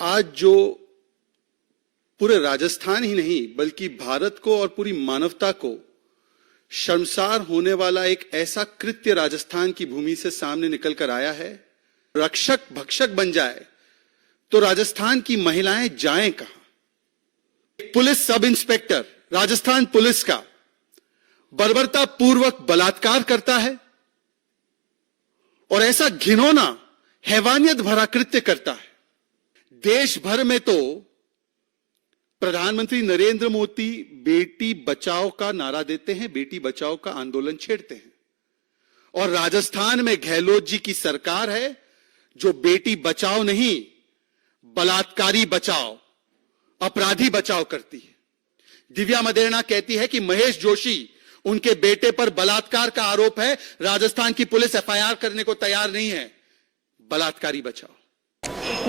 आज जो पूरे राजस्थान ही नहीं बल्कि भारत को और पूरी मानवता को शर्मसार होने वाला एक ऐसा कृत्य राजस्थान की भूमि से सामने निकलकर आया है। रक्षक भक्षक बन जाए तो राजस्थान की महिलाएं जाएं कहां? एक police sub inspector Rajasthan police का बर्बरता पूर्वक बलात्कार करता है और ऐसा घिनौना हैवानियत भरा कृत्य करता है। देश भर में तो प्रधानमंत्री नरेंद्र मोदी बेटी बचाओ का नारा देते हैं, बेटी बचाओ का आंदोलन छेड़ते हैं, और राजस्थान में गहलोत जी की सरकार है जो बेटी बचाओ नहीं बलात्कारी बचाओ, अपराधी बचाओ करती है। दिव्या मदेरणा कहती है कि महेश जोशी उनके बेटे पर बलात्कार का आरोप है, राजस्थान की पुलिस एफआईआर करने को तैयार नहीं है। बलात्कारी बचाओ।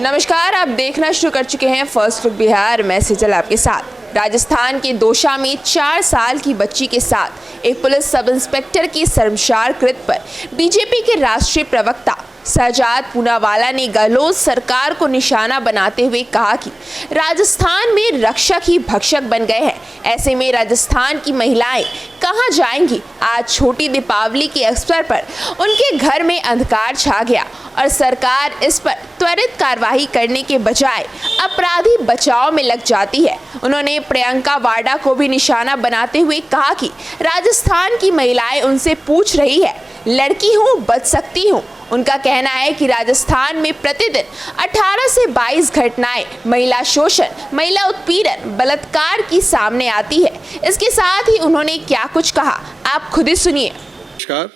नमस्कार, आप देखना शुरू कर चुके हैं फर्स्ट लुक बिहार। मैं सिजल आपके साथ। राजस्थान के दौसा में 4 साल की बच्ची के साथ एक पुलिस सब इंस्पेक्टर की शर्मसार कृत्य पर बीजेपी के राष्ट्रीय प्रवक्ता शहजाद पूनावाला ने गहलोत सरकार को निशाना बनाते हुए कहा कि राजस्थान में रक्षक ही भक्षक बन गए हैं। ऐसे में राजस्थान की महिलाएं कहां जाएंगी? आज छोटी दीपावली के अवसर पर उनके घर में अंधकार छा गया और सरकार इस पर त्वरित कार्रवाई करने के बजाय अपराधी बचाव में लग जाती है। उन्होंने प्रियंका वाड्रा को भी निशाना बनाते हुए कहा कि राजस्थान की महिलाएं उनसे पूछ रही है, लड़की हूं बच सकती हूं। उनका कहना है कि राजस्थान में प्रतिदिन 18 से 22 घटनाएं महिला शोषण, महिला उत्पीड़न, बलात्कार की सामने आती है। इसके साथ ही उन्होंने क्या कुछ कहा, आप खुद ही सुनिए। नमस्कार।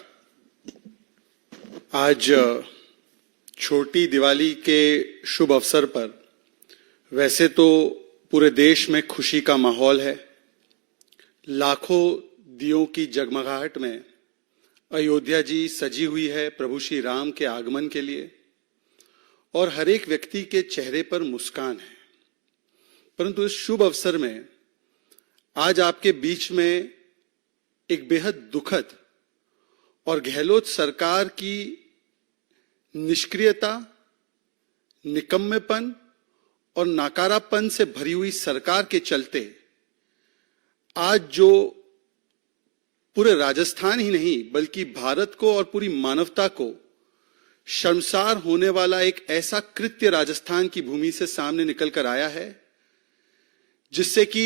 आज छोटी दिवाली के शुभ अवसर पर वैसे तो पूरे देश में खुशी का माहौल है। लाखों दियों की जगमगाहट में अयोध्या जी सजी हुई है प्रभु श्री राम के आगमन के लिए, और हर एक व्यक्ति के चेहरे पर मुस्कान है। परंतु इस शुभ अवसर में आज आपके बीच में एक बेहद दुखद और गहलोत सरकार की निष्क्रियता, निकम्मेपन और नाकारापन से भरी हुई सरकार के चलते आज जो पूरे राजस्थान ही नहीं बल्कि भारत को और पूरी मानवता को शर्मसार होने वाला एक ऐसा कृत्य राजस्थान की भूमि से सामने निकलकर आया है, जिससे कि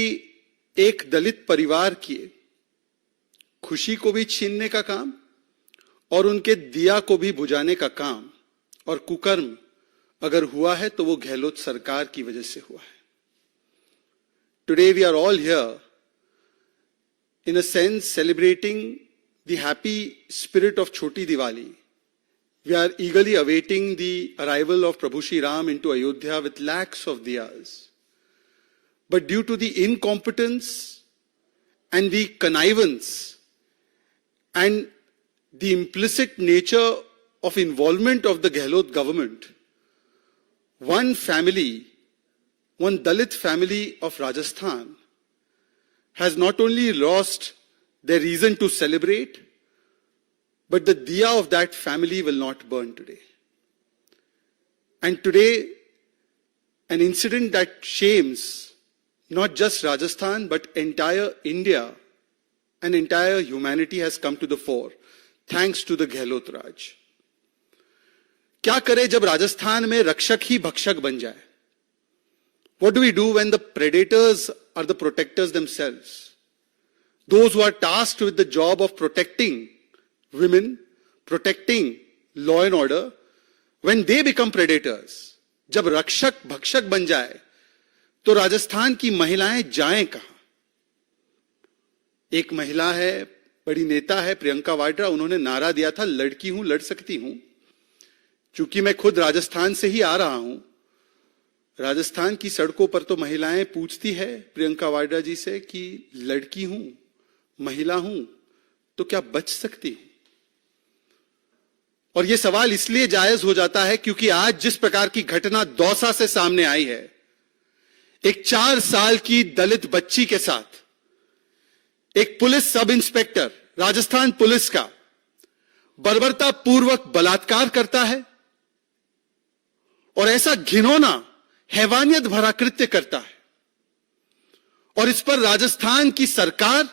एक दलित परिवार की खुशी को भी छीनने का काम और उनके दिया को भी बुझाने का काम और कुकर्म अगर हुआ है तो वो गहलोत सरकार की वजह से हुआ है। Today we are all here in a sense celebrating the happy spirit of Choti Diwali. We are eagerly awaiting the arrival of Prabhu Shri Ram into Ayodhya with lakhs of diyas. But due to the incompetence and the connivance and the implicit nature of involvement of the Gehlot government, one family, one Dalit family of Rajasthan has not only lost their reason to celebrate, but the diya of that family will not burn today. And today, an incident that shames not just Rajasthan, but entire India and entire humanity has come to the fore, thanks to the Gehlot Raj. क्या करे जब राजस्थान में रक्षक ही भक्षक बन जाए? What do we do when the predators are the protectors themselves? Those who are tasked with the job of protecting women, protecting law and order, when they become predators, जब रक्षक भक्षक बन जाए तो राजस्थान की महिलाएं जाएं कहां? एक महिला है, बड़ी नेता है प्रियंका वाड्रा, उन्होंने नारा दिया था, लड़की हूं लड़ सकती हूं। चूंकि मैं खुद राजस्थान से ही आ रहा हूं, राजस्थान की सड़कों पर तो महिलाएं पूछती है प्रियंका वाड्रा जी से कि लड़की हूं, महिला हूं, तो क्या बच सकती हूं? और यह सवाल इसलिए जायज हो जाता है क्योंकि आज जिस प्रकार की घटना दौसा से सामने आई है, एक 4 साल की दलित बच्ची के साथ एक police sub inspector Rajasthan police का बर्बरता पूर्वक बलात्कार करता है और ऐसा घिनौना हैवानियत भरा कृत्य करता है और इस पर राजस्थान की सरकार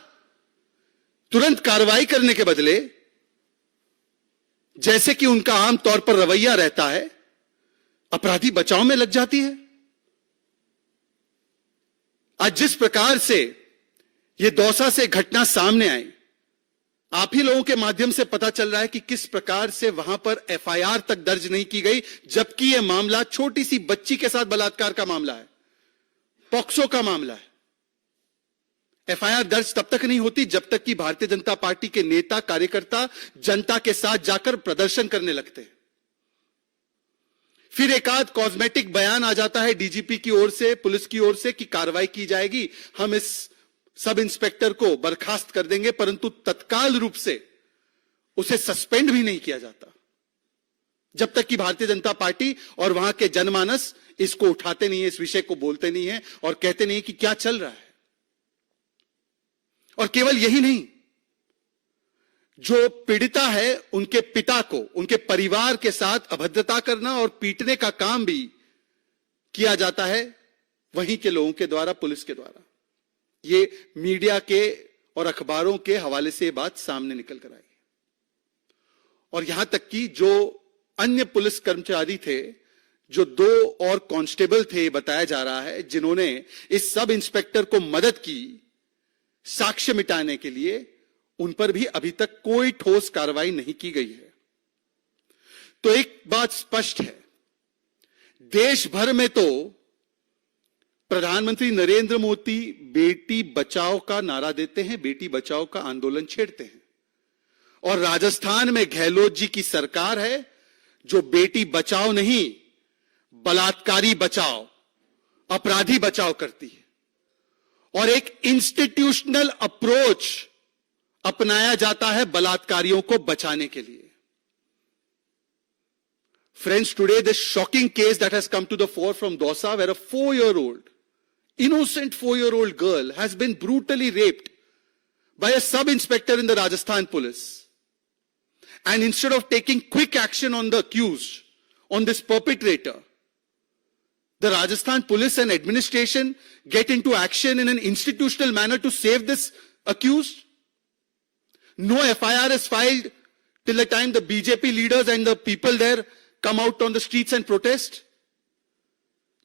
तुरंत कार्रवाई करने के बदले, जैसे कि उनका आमतौर पर रवैया रहता है, अपराधी बचाव में लग जाती है। आज जिस प्रकार से यह दौसा से घटना सामने आई, आप ही लोगों के माध्यम से पता चल रहा है कि किस प्रकार से वहां पर एफआईआर तक दर्ज नहीं की गई, जबकि यह मामला छोटी सी बच्ची के साथ बलात्कार का मामला है, पॉक्सो का मामला है। एफआईआर दर्ज तब तक नहीं होती जब तक कि भारतीय जनता पार्टी के नेता कार्यकर्ता जनता के साथ जाकर प्रदर्शन करने लगते हैं। फिर एक आध कॉस्मेटिक बयान आ जाता है डीजीपी की ओर से, पुलिस की ओर से कि कार्रवाई की जाएगी, हम इस सब इंस्पेक्टर को बर्खास्त कर देंगे, परंतु तत्काल रूप से उसे सस्पेंड भी नहीं किया जाता जब तक कि भारतीय जनता पार्टी और वहां के जनमानस इसको उठाते नहीं है, इस विषय को बोलते नहीं है और कहते नहीं कि क्या चल रहा है। और केवल यही नहीं, जो पीड़िता है उनके पिता को, उनके परिवार के साथ अभद्रता करना और पीटने का काम भी किया जाता है वहीं के लोगों के द्वारा, पुलिस के द्वारा। ये मीडिया के और अखबारों के हवाले से बात सामने निकल कर आई और यहां तक कि जो अन्य पुलिस कर्मचारी थे, जो 2 और कांस्टेबल थे, बताया जा रहा है, जिन्होंने इस सब इंस्पेक्टर को मदद की साक्ष्य मिटाने के लिए, उन पर भी अभी तक कोई ठोस कार्रवाई नहीं की गई है। तो एक बात स्पष्ट है, देश भर में तो प्रधानमंत्री नरेंद्र मोदी बेटी बचाओ का नारा देते हैं, बेटी बचाओ का आंदोलन छेड़ते हैं, और राजस्थान में गहलोत जी की सरकार है जो बेटी बचाओ नहीं, बलात्कारी बचाओ, अपराधी बचाओ करती है और एक इंस्टीट्यूशनल अप्रोच अपनाया जाता है बलात्कारियों को बचाने के लिए। Friends, today this shocking case that has come to the fore from Dausa, where a 4-year-old, innocent 4-year-old girl has been brutally raped by a sub-inspector in the Rajasthan police. And instead of taking quick action on the accused, on this perpetrator, the Rajasthan police and administration get into action in an institutional manner to save this accused. No FIR is filed till the time the BJP leaders and the people there come out on the streets and protest.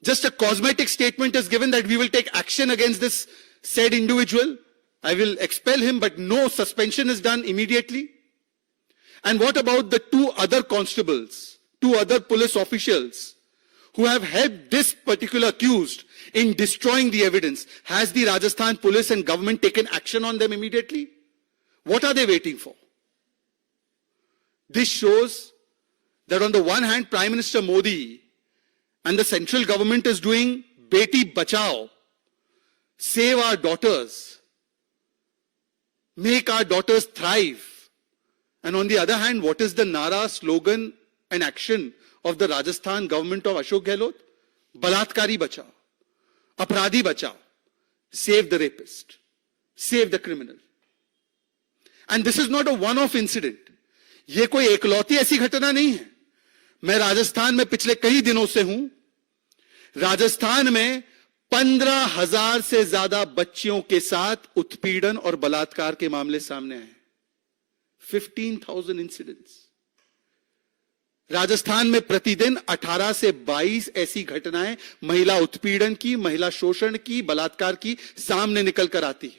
Just a cosmetic statement is given that we will take action against this said individual. I will expel him, but no suspension is done immediately. And what about the 2 other constables, 2 other police officials who have helped this particular accused in destroying the evidence? Has the Rajasthan police and government taken action on them immediately? What are they waiting for? This shows that on the one hand, Prime Minister Modi and the central government is doing Beti Bachao, save our daughters, make our daughters thrive. And on the other hand, what is the Nara, slogan and action of the Rajasthan government of Ashok Gehlot? Balatkari Bachao, Apradhi Bachao, save the rapist, save the criminal. And this is not a one-off incident. ये कोई एकलौती ऐसी घटना नहीं है। मैं राजस्थान में पिछले कई दिनों से हूं। राजस्थान में 15,000 से ज्यादा बच्चियों के साथ उत्पीड़न और बलात्कार के मामले सामने आए। 15,000 इंसिडेंट्स। राजस्थान में प्रतिदिन 18 से 22 ऐसी घटनाएं महिला उत्पीड़न की, महिला शोषण की, बलात्कार की सामने निकल कर आती है।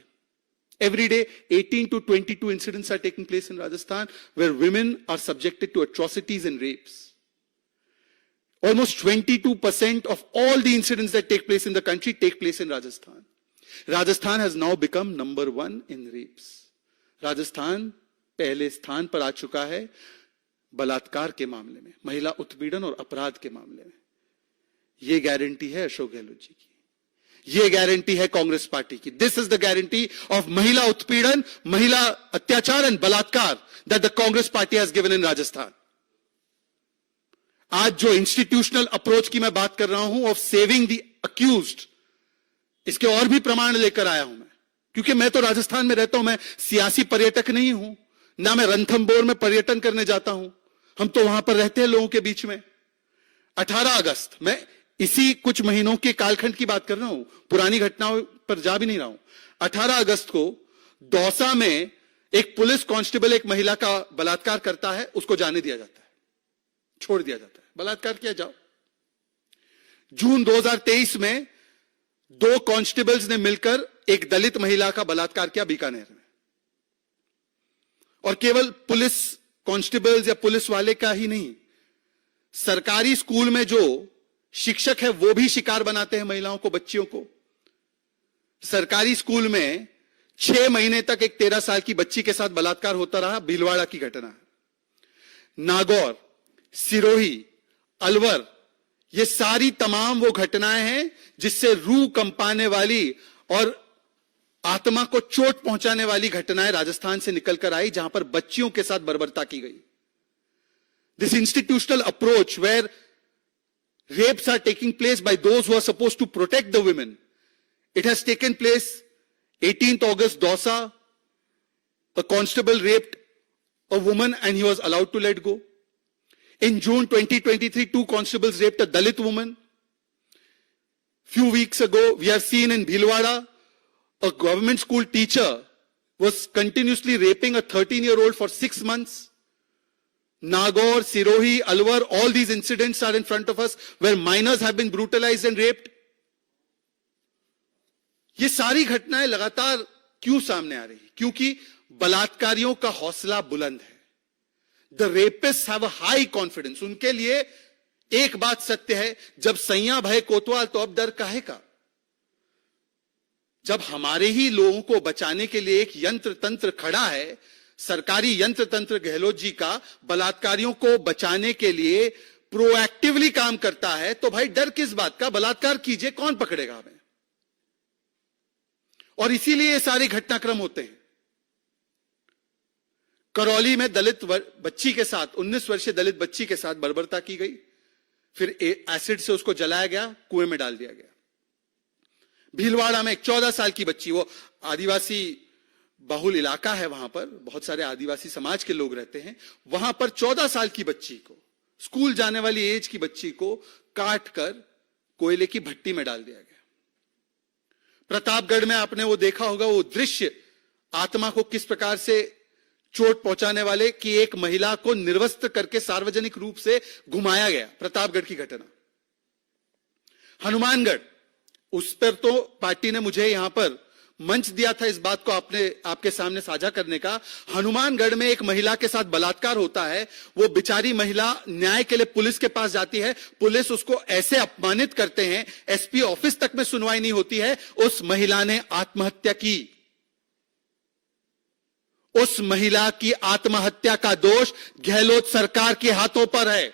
Every day, 18 to 22 incidents are taking place in Rajasthan where women are subjected to atrocities and rapes. Almost 22% of all the incidents that take place in the country take place in Rajasthan. Rajasthan has now become number 1 in rapes. Rajasthan पहले स्थान पर आ चुका है बलात्कार के मामले में, महिला उत्पीड़न और अपराध के मामले में। यह गारंटी है अशोक गहलोत जी की, यह गारंटी है कांग्रेस पार्टी की। This is the guarantee of महिला उत्पीड़न, महिला अत्याचार एंड बलात्कार that the Congress party has given in Rajasthan. आज जो इंस्टीट्यूशनल अप्रोच की मैं बात कर रहा हूं ऑफ सेविंग द अक्यूज्ड, इसके और भी प्रमाण लेकर आया हूं मैं, क्योंकि मैं तो राजस्थान में रहता हूं। मैं सियासी पर्यटक नहीं हूं, ना मैं रणथंभौर में पर्यटन करने जाता हूं। हम तो वहां पर रहते हैं लोगों के बीच में। 18 अगस्त मैं इसी कुछ महीनों के कालखंड की बात कर रहा हूं, पुरानी घटनाओं पर जा भी नहीं रहा हूं। 18 अगस्त को दौसा में एक पुलिस कांस्टेबल एक महिला का बलात्कार करता है, उसको जाने दिया जाता है, छोड़ दिया जाता है, बलात्कार किया जाओ। जून 2023 में 2 कांस्टेबल्स ने मिलकर एक दलित महिला का बलात्कार किया बीकानेर में। और केवल पुलिस कांस्टेबल्स या पुलिस वाले का ही नहीं, सरकारी स्कूल में जो शिक्षक है वो भी शिकार बनाते हैं महिलाओं को, बच्चियों को। सरकारी स्कूल में 6 महीने तक एक 13 साल की बच्ची के साथ बलात्कार होता रहा, भीलवाड़ा की घटना। नागौर, सिरोही, अलवर, ये सारी तमाम वो घटनाएं हैं जिससे रूह कंपाने वाली और आत्मा को चोट पहुंचाने वाली घटनाएं राजस्थान से निकलकर आई, जहां पर बच्चियों के साथ बर्बरता की गई। This institutional approach where rapes are taking place by those who are supposed to protect the women. It has taken place 18th August, Dausa. A constable raped a woman and he was allowed to let go. In June 2023, 2 constables raped a Dalit woman. Few weeks ago, we have seen in Bhilwara, a government school teacher was continuously raping a 13-year-old for 6 months. Nagaur, Sirohi, Alwar, all these incidents are in front of us where minors have been brutalized and raped. ये सारी घटनाएं लगातार क्यों सामने आ रही? क्योंकि बलात्कारियों का हौसला बुलंद है। The rapists have a high confidence. उनके लिए एक बात सत्य है, जब सैया भय कोतवाल तो अब डर काहे का? जब हमारे ही लोगों को बचाने के लिए एक यंत्र तंत्र खड़ा है, सरकारी यंत्र तंत्र गहलोत जी का बलात्कारियों को बचाने के लिए प्रोएक्टिवली काम करता है, तो भाई डर किस बात का? बलात्कार कीजिए, कौन पकड़ेगा हमें? और इसीलिए ये सारे घटनाक्रम होते हैं। करौली में दलित बच्ची के साथ, 19 वर्षीय दलित बच्ची के साथ बर्बरता की गई, फिर एसिड से उसको जलाया गया, कुएं में डाल दिया गया। भीलवाड़ा में एक 14 साल की बच्ची, वो आदिवासी बहुल इलाका है, वहां पर बहुत सारे आदिवासी समाज के लोग रहते हैं, वहां पर 14 साल की बच्ची को, स्कूल जाने वाली एज की बच्ची को काट कर कोयले की भट्टी में डाल दिया गया। प्रतापगढ़ में आपने वो देखा होगा, वो दृश्य, आत्मा को किस प्रकार से चोट पहुंचाने वाले कि एक महिला को निर्वस्त्र करके सार्वजनिक रूप से घुमाया गया, प्रतापगढ़ की घटना। हनुमानगढ़, उस पर तो पार्टी ने मुझे यहां पर मंच दिया था इस बात को आपके सामने साझा करने का। हनुमानगढ़ में एक महिला के साथ बलात्कार होता है, वो बेचारी महिला न्याय के लिए पुलिस के पास जाती है, पुलिस उसको ऐसे अपमानित करते हैं, एसपी ऑफिस तक में सुनवाई नहीं होती है, उस महिला ने आत्महत्या की। उस महिला की आत्महत्या का दोष गहलोत सरकार के हाथों पर है।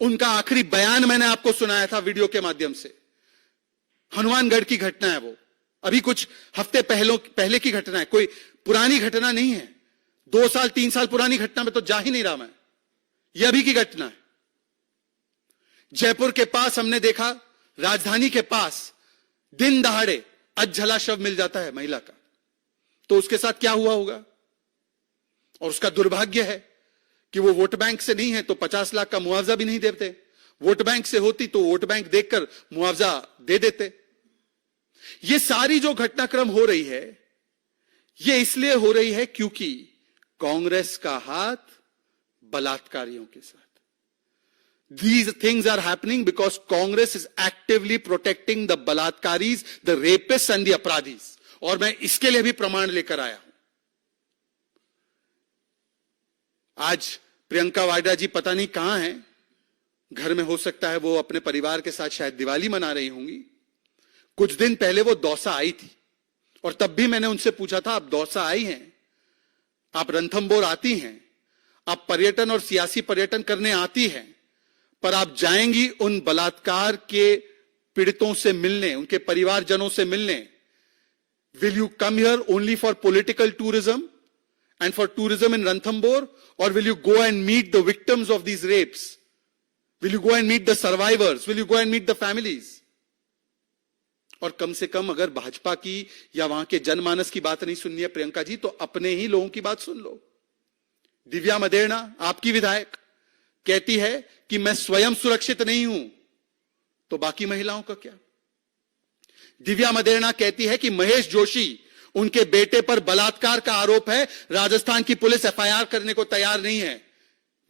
उनका आखिरी बयान मैंने आपको सुनाया था वीडियो के माध्यम से। हनुमानगढ़ की घटना है वो, अभी कुछ हफ्ते पहले की घटना है, कोई पुरानी घटना नहीं है। 2 साल 3 साल पुरानी घटना में तो जा ही नहीं रहा मैं, ये अभी की घटना है। जयपुर के पास हमने देखा, राजधानी के पास दिन दहाड़े अधजला शव मिल जाता है महिला का, तो उसके साथ क्या हुआ होगा? और उसका दुर्भाग्य है कि वो वोट बैंक से नहीं है तो 50 लाख का मुआवजा भी नहीं देते, वोट बैंक से होती तो वोट बैंक देखकर मुआवजा दे देते। ये सारी जो घटनाक्रम हो रही है, ये इसलिए हो रही है क्योंकि कांग्रेस का हाथ बलात्कारियों के साथ। These things are happening because Congress is actively protecting the बलात्कारीज, the rapists and the अपराधीज। और मैं इसके लिए भी प्रमाण लेकर आया हूं। आज प्रियंका वाड्रा जी पता नहीं कहां हैं, घर में हो सकता है वो अपने परिवार के साथ शायद दिवाली मना रही होंगी। कुछ दिन पहले वो दौसा आई थी और तब भी मैंने उनसे पूछा था, आप दौसा आई हैं, आप रणथंभौर आती हैं, आप पर्यटन और सियासी पर्यटन करने आती हैं, पर आप जाएंगी उन बलात्कार के पीड़ितों से मिलने, उनके परिवारजनों से मिलने? Will you come here only for political tourism and for tourism in Ranthambore, or will you go and meet the victims of these rapes? Will you go and meet the survivors? Will you go and meet the families? और कम से कम अगर भाजपा की या वहां के जनमानस की बात नहीं सुननी है प्रियंका जी, तो अपने ही लोगों की बात सुन लो। दिव्या मदेरणा, आपकी विधायक, कहती है कि मैं स्वयं सुरक्षित नहीं हूं, तो बाकी महिलाओं का क्या? दिव्या मदेरणा कहती है कि महेश जोशी उनके बेटे पर बलात्कार का आरोप है, राजस्थान की पुलिस एफआईआर करने को तैयार नहीं है,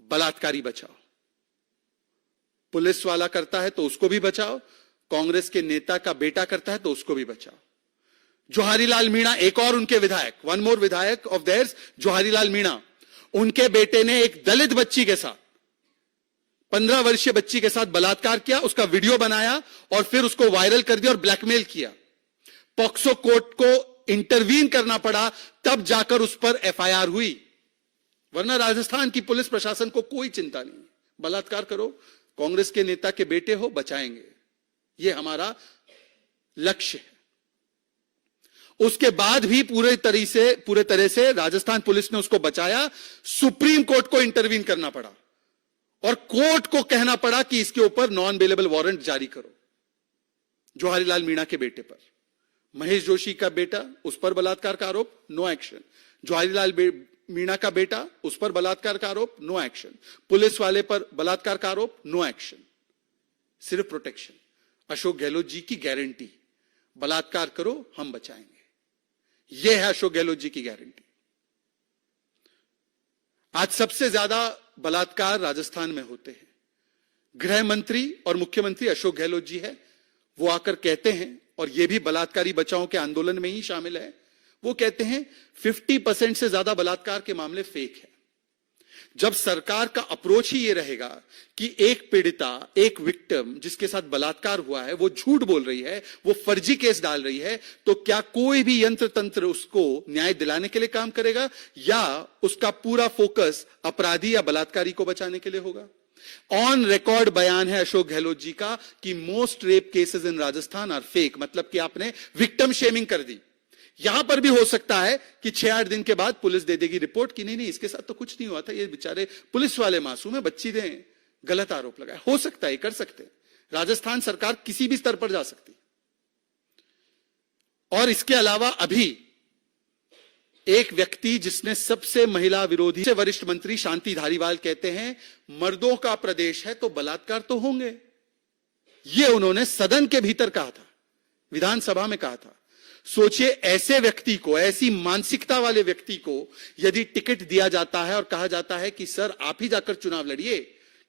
बलात्कारी बचाओ। पुलिस वाला करता है तो उसको भी बचाओ, कांग्रेस के नेता का बेटा करता है तो उसको भी बचाओ। जोहारीलाल मीणा, एक और उनके विधायक, वन मोर विधायक ऑफ देयर्स, जोहारीलाल मीणा, उनके बेटे ने एक दलित बच्ची के साथ, 15 वर्षीय बच्ची के साथ बलात्कार किया, उसका वीडियो बनाया और फिर उसको वायरल कर दिया और ब्लैकमेल किया। पॉक्सो कोर्ट को इंटरवीन करना पड़ा, तब जाकर उस पर एफआईआर हुई, वरना राजस्थान की पुलिस प्रशासन को कोई चिंता नहीं। बलात्कार करो, कांग्रेस के नेता के बेटे हो, बचाएंगे, यह हमारा लक्ष्य है। उसके बाद भी पूरे तरह से राजस्थान पुलिस ने उसको बचाया, सुप्रीम कोर्ट को इंटरवीन करना पड़ा और कोर्ट को कहना पड़ा कि इसके ऊपर नॉन बेलेबल वारंट जारी करो। जोहारीलाल मीणा के बेटे पर, महेश जोशी का बेटा, उस पर बलात्कार का आरोप, नो एक्शन। जोहारीलाल मीणा का बेटा, उस पर बलात्कार का आरोप, नो एक्शन। पुलिस वाले पर बलात्कार का आरोप, नो एक्शन, सिर्फ प्रोटेक्शन। अशोक गहलोत जी की गारंटी, बलात्कार करो हम बचाएंगे, यह है अशोक गहलोत जी की गारंटी। आज सबसे ज्यादा बलात्कार राजस्थान में होते हैं। गृह मंत्री और मुख्यमंत्री अशोक गहलोत जी है, वो आकर कहते हैं, और ये भी बलात्कारी बचाओ के आंदोलन में ही शामिल है, वो कहते हैं 50% से ज्यादा बलात्कार के मामले फेक है। जब सरकार का अप्रोच ही ये रहेगा कि एक पीड़िता, एक विक्टिम जिसके साथ बलात्कार हुआ है, वो झूठ बोल रही है, वो फर्जी केस डाल रही है, तो क्या कोई भी यंत्र तंत्र उसको न्याय दिलाने के लिए काम करेगा, या उसका पूरा फोकस अपराधी या बलात्कारी को बचाने के लिए होगा? ऑन रिकॉर्ड बयान है अशोक गहलोत जी का कि most rape cases in Rajasthan are fake, मतलब कि आपने विक्टिम शेमिंग कर दी। यहां पर भी हो सकता है कि 6-8 दिन के बाद पुलिस दे देगी रिपोर्ट कि नहीं इसके साथ तो कुछ नहीं हुआ था, ये बेचारे पुलिस वाले मासूम है, बच्ची ने गलत आरोप लगाया। हो सकता है, कर सकते हैं। राजस्थान सरकार किसी भी स्तर पर जा सकती है। और इसके अलावा अभी एक व्यक्ति जिसने सबसे महिला विरोधी, से वरिष्ठ मंत्री शांति धारीवाल कहते हैं मर्दों का प्रदेश है तो बलात्कार तो होंगे। यह उन्होंने सदन के भीतर कहा था, विधानसभा में कहा था। सोचिए, ऐसे व्यक्ति को, ऐसी मानसिकता वाले व्यक्ति को यदि टिकट दिया जाता है और कहा जाता है कि सर आप ही जाकर चुनाव लड़िए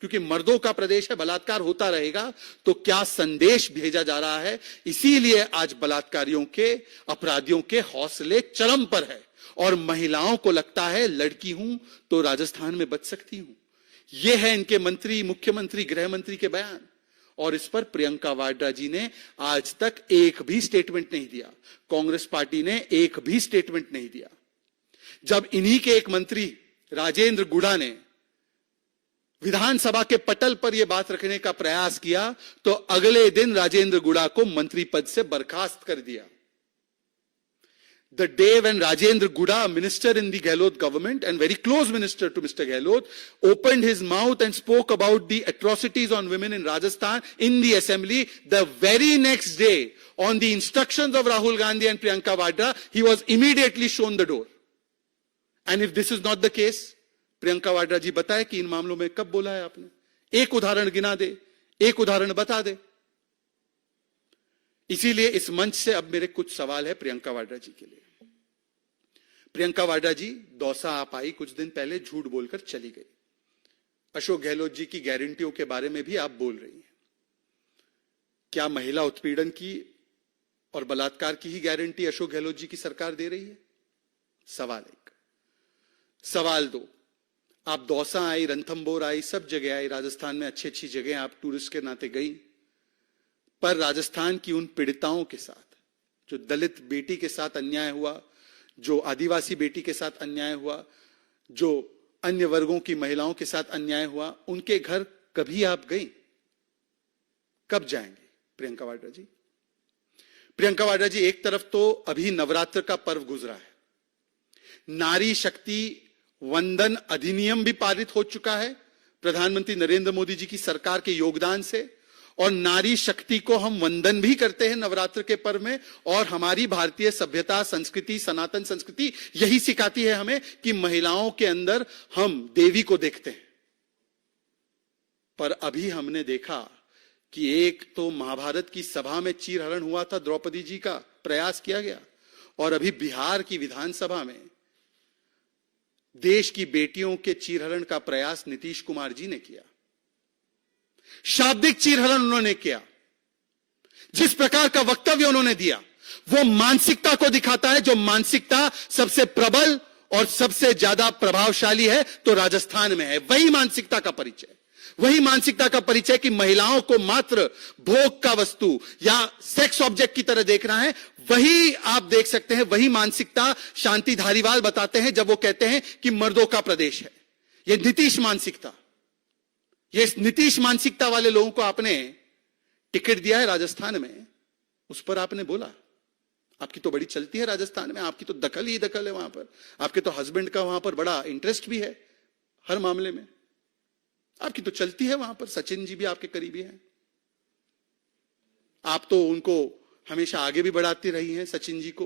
क्योंकि मर्दों का प्रदेश है, बलात्कार होता रहेगा, तो क्या संदेश भेजा जा रहा है? इसीलिए आज बलात्कारियों के, अपराधियों के हौसले चरम पर है और महिलाओं को लगता है लड़की हूं तो राजस्थान में बच सकती हूं। यह है इनके मंत्री, मुख्यमंत्री, गृह मंत्री के बयान। और इस पर प्रियंका वाड्रा जी ने आज तक एक भी स्टेटमेंट नहीं दिया, कांग्रेस पार्टी ने एक भी स्टेटमेंट नहीं दिया। जब इन्हीं के एक मंत्री राजेंद्र गुड़ा ने विधानसभा के पटल पर यह बात रखने का प्रयास किया तो अगले दिन राजेंद्र गुड़ा को मंत्री पद से बर्खास्त कर दिया। The day when Rajendra Guda, a minister in the Gehlot government and very close minister to Mr. Gehlot, opened his mouth and spoke about the atrocities on women in Rajasthan in the assembly, the very next day, on the instructions of Rahul Gandhi and Priyanka Vadra, he was immediately shown the door. And if this is not the case, Priyanka Vadra ji बताए कि इन मामलों में कब बोला है आपने? एक उदाहरण गिना दे, एक उदाहरण बता दे। इसीलिए इस मंच से अब मेरे कुछ सवाल है प्रियंका वाड्रा जी के लिए। प्रियंका वाड्रा जी, दौसा आप आई, कुछ दिन पहले झूठ बोलकर चली गई। अशोक गहलोत जी की गारंटियों के बारे में भी आप बोल रही हैं। क्या महिला उत्पीड़न की और बलात्कार की ही गारंटी अशोक गहलोत जी की सरकार दे रही है? सवाल एक। सवाल दो, आप दौसा आई, रणथंभौर आई, सब जगह आई, राजस्थान में अच्छी अच्छी जगह आप टूरिस्ट के नाते गई, पर राजस्थान की उन पीड़िताओं के साथ, जो दलित बेटी के साथ अन्याय हुआ, जो आदिवासी बेटी के साथ अन्याय हुआ, जो अन्य वर्गों की महिलाओं के साथ अन्याय हुआ, उनके घर कभी आप गई? कब जाएंगे प्रियंका वाड्रा जी? प्रियंका वाड्रा जी, एक तरफ तो अभी नवरात्र का पर्व गुजरा है, नारी शक्ति वंदन अधिनियम भी पारित हो चुका है प्रधानमंत्री नरेंद्र मोदी जी की सरकार के योगदान से, और नारी शक्ति को हम वंदन भी करते हैं नवरात्र के पर्व में। और हमारी भारतीय सभ्यता, संस्कृति, सनातन संस्कृति यही सिखाती है हमें कि महिलाओं के अंदर हम देवी को देखते हैं। पर अभी हमने देखा कि एक तो महाभारत की सभा में चीरहरण हुआ था, द्रौपदी जी का प्रयास किया गया, और अभी बिहार की विधानसभा में देश की बेटियों के चीरहरण का प्रयास नीतीश कुमार जी ने किया। शाब्दिक चीरहरण उन्होंने किया। जिस प्रकार का वक्तव्य उन्होंने दिया वो मानसिकता को दिखाता है, जो मानसिकता सबसे प्रबल और सबसे ज्यादा प्रभावशाली है तो राजस्थान में है। वही मानसिकता का परिचय, वही मानसिकता का परिचय कि महिलाओं को मात्र भोग का वस्तु या सेक्स ऑब्जेक्ट की तरह देखना है। वही आप देख सकते हैं, वही मानसिकता शांति धारीवाल बताते हैं जब वो कहते हैं कि मर्दों का प्रदेश है। ये नीतीश मानसिकता, ये नीतीश मानसिकता वाले लोगों को आपने टिकट दिया है राजस्थान में, उस पर आपने बोला आपकी तो बड़ी चलती है राजस्थान में, आपकी तो दखल ही दखल है वहां पर, आपके तो हस्बैंड का वहां पर बड़ा इंटरेस्ट भी है हर मामले में, आपकी तो चलती है वहां पर। सचिन जी भी आपके करीबी हैं, आप तो उनको हमेशा आगे भी बढ़ाती रही हैं सचिन जी को।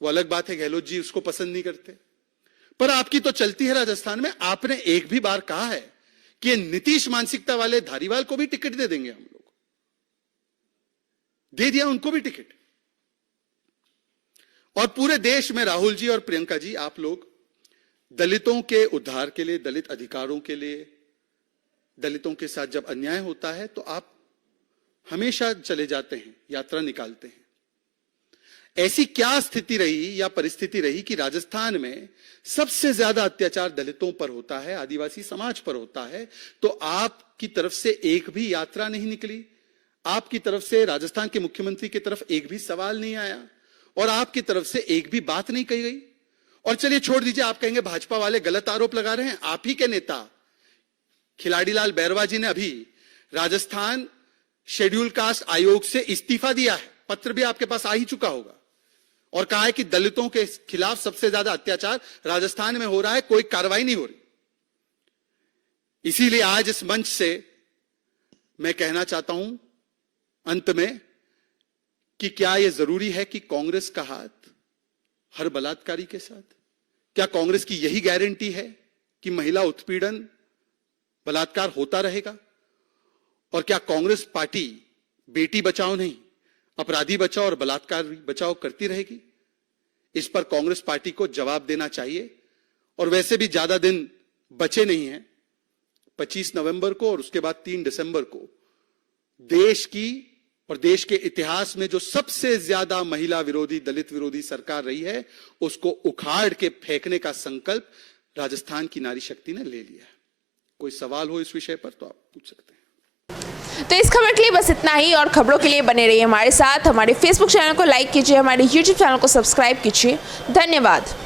वो अलग बात है गहलोत जी उसको पसंद नहीं करते, पर आपकी तो चलती है राजस्थान में। आपने एक भी बार कहा है कि नीतीश मानसिकता वाले धारीवाल को भी टिकट दे देंगे हम लोग? दे दिया उनको भी टिकट। और पूरे देश में राहुल जी और प्रियंका जी, आप लोग दलितों के उद्धार के लिए, दलित अधिकारों के लिए, दलितों के साथ जब अन्याय होता है तो आप हमेशा चले जाते हैं, यात्रा निकालते हैं। ऐसी क्या स्थिति रही या परिस्थिति रही कि राजस्थान में सबसे ज्यादा अत्याचार दलितों पर होता है, आदिवासी समाज पर होता है, तो आपकी तरफ से एक भी यात्रा नहीं निकली, आपकी तरफ से राजस्थान के मुख्यमंत्री की तरफ एक भी सवाल नहीं आया और आपकी तरफ से एक भी बात नहीं कही गई। और चलिए छोड़ दीजिए, आप कहेंगे भाजपा वाले गलत आरोप लगा रहे हैं। आप ही के नेता खिलाड़ीलाल बैरवा जी ने अभी राजस्थान शेड्यूल कास्ट आयोग से इस्तीफा दिया है, पत्र भी आपके पास आ ही चुका होगा, और कहा है कि दलितों के खिलाफ सबसे ज्यादा अत्याचार राजस्थान में हो रहा है, कोई कार्रवाई नहीं हो रही। इसीलिए आज इस मंच से मैं कहना चाहता हूं अंत में कि क्या यह जरूरी है कि कांग्रेस का हाथ हर बलात्कारी के साथ? क्या कांग्रेस की यही गारंटी है कि महिला उत्पीड़न, बलात्कार होता रहेगा? और क्या कांग्रेस पार्टी बेटी बचाओ नहीं, अपराधी बचाओ और बलात्कार बचाओ करती रहेगी? इस पर कांग्रेस पार्टी को जवाब देना चाहिए। और वैसे भी ज्यादा दिन बचे नहीं हैं, 25 नवंबर को और उसके बाद 3 दिसंबर को देश की और देश के इतिहास में जो सबसे ज्यादा महिला विरोधी, दलित विरोधी सरकार रही है, उसको उखाड़ के फेंकने का संकल्प राजस्थान की नारी शक्ति ने ले लिया है। कोई सवाल हो इस विषय पर तो आप पूछ सकते हैं। तो इस खबर के लिए बस इतना ही, और खबरों के लिए बने रहिए हमारे साथ। हमारे फेसबुक चैनल को लाइक कीजिए, हमारे यूट्यूब चैनल को सब्सक्राइब कीजिए। धन्यवाद।